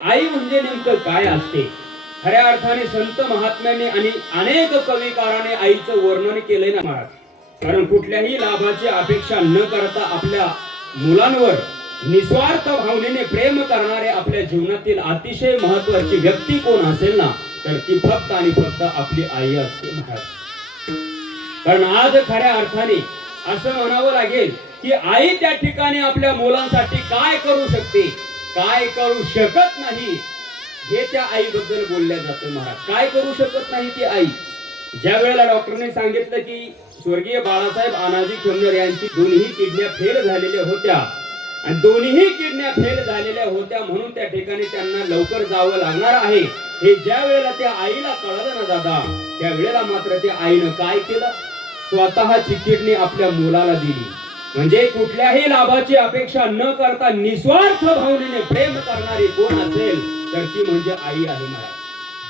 आई म्हणजे नेमकं काय असते? खऱ्या अर्थाने संत महात्म्याने आणि अनेक कविकाराने आईचं वर्णन केलंय ना महाराज. कारण कुठल्याही लाभाची अपेक्षा न करता आपल्या मुलांवर निस्वार्थ भावनेने प्रेम करणारे आपल्या जीवनातील अतिशय महत्वाची व्यक्ती कोण असेल ना तर ती फक्त आणि फक्त आपली आई असते महाराज. कारण आज खऱ्या अर्थाने असं म्हणावं लागेल की आई त्या ठिकाणी आपल्या मुलांसाठी काय करू शकते? काय करू शकत नाही हे त्या आईबद्दल बोलल्या जातं महाराज. काय करू शकत नाही ती आई? ज्या वेळेला डॉक्टरने सांगितलं की स्वर्गीय बाळासाहेब आनाजी खेमनर यांची दोन्ही किडन्या फेल झालेल्या होत्या आणि दोन्हीही किडन्या फेल झालेल्या होत्या म्हणून त्या ठिकाणी त्यांना लवकर जावं लागणार आहे हे ज्या वेळेला त्या आईला कळलं ना दादा त्या वेळेला मात्र त्या आईनं काय केलं? स्वतःची किडनी आपल्या मुलाला दिली. म्हणजे कुठल्याही लाभाची अपेक्षा न करता निस्वार्थ भावनेने प्रेम करणारी कोण असेल तर ती म्हणजे आई आहे महाराज.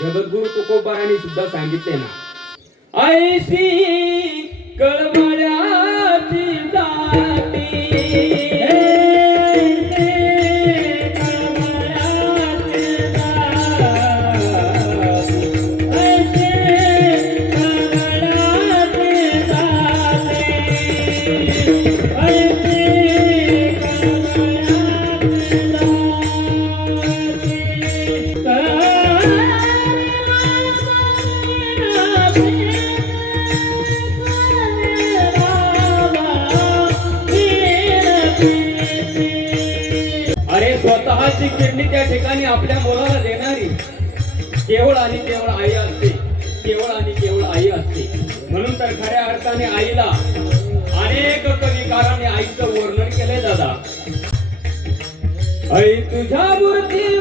जगद्गुरु तुकोबारांनी सुद्धा सांगितले ना. ऐसी कळवळ्याची स्वतःची किडनी त्या ठिकाणी आपल्या मुलाला देणारी. केवळ आणि केवळ आई असते. केवळ आणि केवळ आई असते. म्हणून तर खऱ्या अर्थाने आईला अनेक कविकाराने आईचं वर्णन केले दादा. आई तुझ्या मूर्ती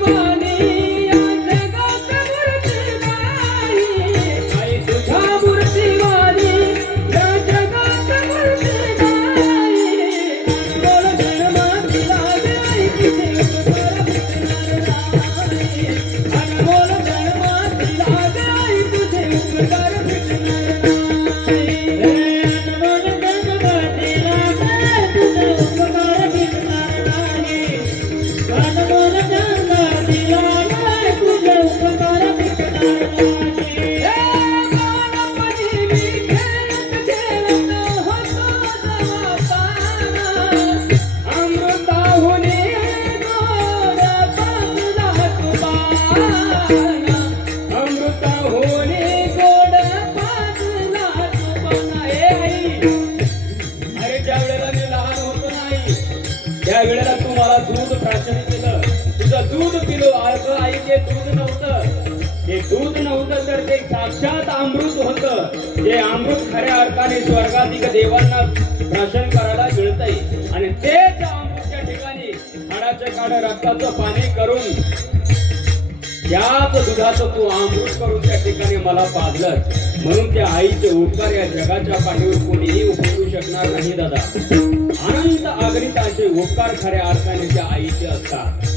अर्ग ते दूध नव्हतं ते दूध नव्हतं तर ते साक्षात अमृत होतं. जे अमृत खऱ्या अर्थाने स्वर्गाधिक देवांना प्राशन करायला मिळतंय. आणि तेच अमृतच्या ठिकाणी हाडाचं काढ रक्ताचं पाणी करून त्याच दुधाचं तू अमृत करून त्या ठिकाणी मला पाजलं. म्हणून त्या आईचे उपकार या जगाच्या पाठीवर कोणीही उपयोगू शकणार नाही दादा. अनंत आगरित असे उपकार खऱ्या अर्थाने त्या आईचे असतात.